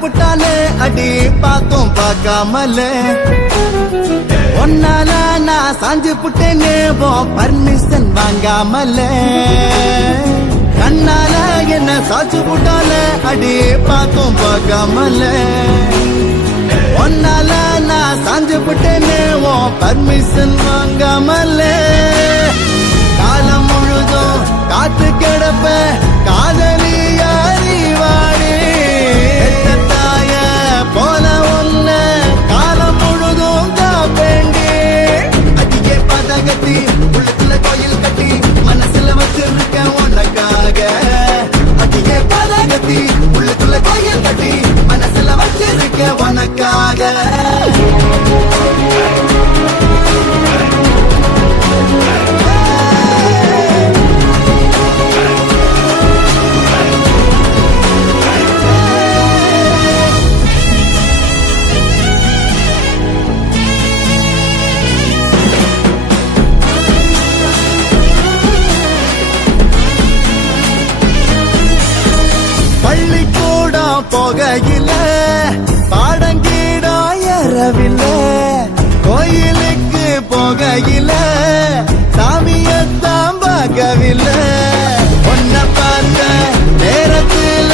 புட்டாலே அடி பார்த்தும் பார்க்காமல ஒன்னால நான் சாஞ்சு புட்டேனே பர்மிஷன் வாங்காமல கண்ணால என்ன சாச்சு புட்டால அடி பார்த்தும் பார்க்காமல ஒன்னால நான் சாஞ்சு புட்டேனே பர்மிஷன் வாங்காமல காலம் முழுதும் காத்து கிடப்ப காதலி அறிவாடி தாய போல ஒன்ன காலம் முழுதும் காப்பேண்டி அடியே பதகத்தி உள்ளத்துல கோயில் கட்டி மனசுல வச்சிருக்க உனக்காக அடியே பதகத்தி உள்ளத்துல கோயில் கட்டி மனசுல வச்சிருக்க உனக்காக பள்ளிக்கூடம் போகையில பாடங்கீடம் ஏறவில்ல கோயிலுக்கு போகையில சாமியத்தான் பார்க்கவில்ல ஒன்ன பார்த்த நேரத்துல